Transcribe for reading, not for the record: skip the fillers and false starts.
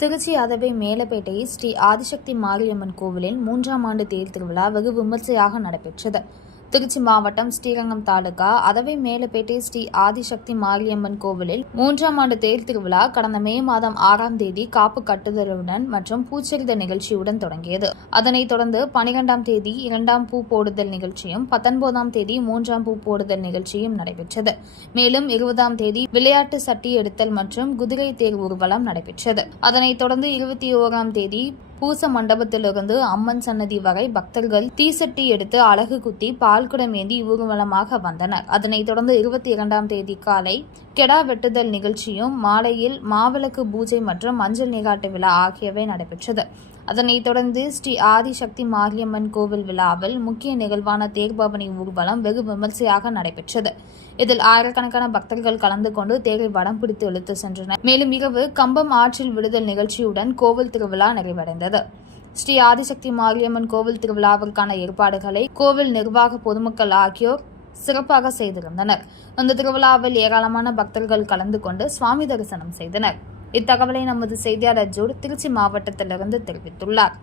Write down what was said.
திருச்சி அதவை மேலப்பேட்டை ஸ்ரீ ஆதிசக்தி மாரியம்மன் கோவிலில் 3ஆம் ஆண்டு தேர் திருவிழா வெகு விமர்சையாக நடைபெற்றது. திருச்சி மாவட்டம் ஸ்ரீரங்கம் தாலுகா அதவை மேலப்பேட்டை ஸ்ரீ ஆதிசக்தி மாரியம்மன் கோவிலில் 3ஆம் ஆண்டு தேர் திருவிழா கடந்த மே மாதம் 6ஆம் தேதி காப்பு கட்டுதலுடன் மற்றும் பூச்செறித நிகழ்ச்சியுடன் தொடங்கியது. அதனைத் தொடர்ந்து 12ஆம் தேதி 2ஆம் பூ போடுதல் நிகழ்ச்சியும் 19ஆம் தேதி 3ஆம் பூ போடுதல் நிகழ்ச்சியும் நடைபெற்றது. மேலும் 20ஆம் தேதி விளையாட்டு சட்டி எடுத்தல் மற்றும் குதிரை தேர் ஊர்வலம் நடைபெற்றது. அதனைத் தொடர்ந்து 21ஆம் தேதி பூச மண்டபத்திலிருந்து அம்மன் சன்னதி வரை பக்தர்கள் தீசட்டி எடுத்து அலகு குத்தி பால்குடம் ஏந்தி ஊர்வலமாக வந்தனர். அதனைத் தொடர்ந்து 22ஆம் தேதி காலை கெடா வெட்டுதல் நிகழ்ச்சியும் மாலையில் மாவிளக்கு பூஜை மற்றும் மஞ்சள் நீராட்டு விழா ஆகியவை நடைபெற்றது. அதனைத் தொடர்ந்து ஸ்ரீ ஆதிசக்தி மாரியம்மன் கோவில் விழாவில் முக்கிய நிகழ்வான தேர்பவனி ஊர்வலம் வெகு விமர்சையாக நடைபெற்றது. இதில் ஆயிரக்கணக்கான பக்தர்கள் கலந்து கொண்டு தேரை வடம் பிடித்து இழுத்து சென்றனர். மேலும் இரவு கம்பம் ஆற்றில் விடுதல் நிகழ்ச்சியுடன் கோவில் திருவிழா நிறைவடைந்தது. ஸ்ரீ ஆதிசக்தி மாரியம்மன் கோவில் திருவிழாவிற்கான ஏற்பாடுகளை கோவில் நிர்வாக பொதுமக்கள் ஆகியோர் சிறப்பாக செய்திருந்தனர். இந்த திருவிழாவில் ஏராளமான பக்தர்கள் கலந்து கொண்டு சுவாமி தரிசனம் செய்தனர். இத்தகவலை நமது செய்தியாளர் ஜோடு திருச்சி மாவட்டத்திலிருந்து தெரிவித்துள்ளார்.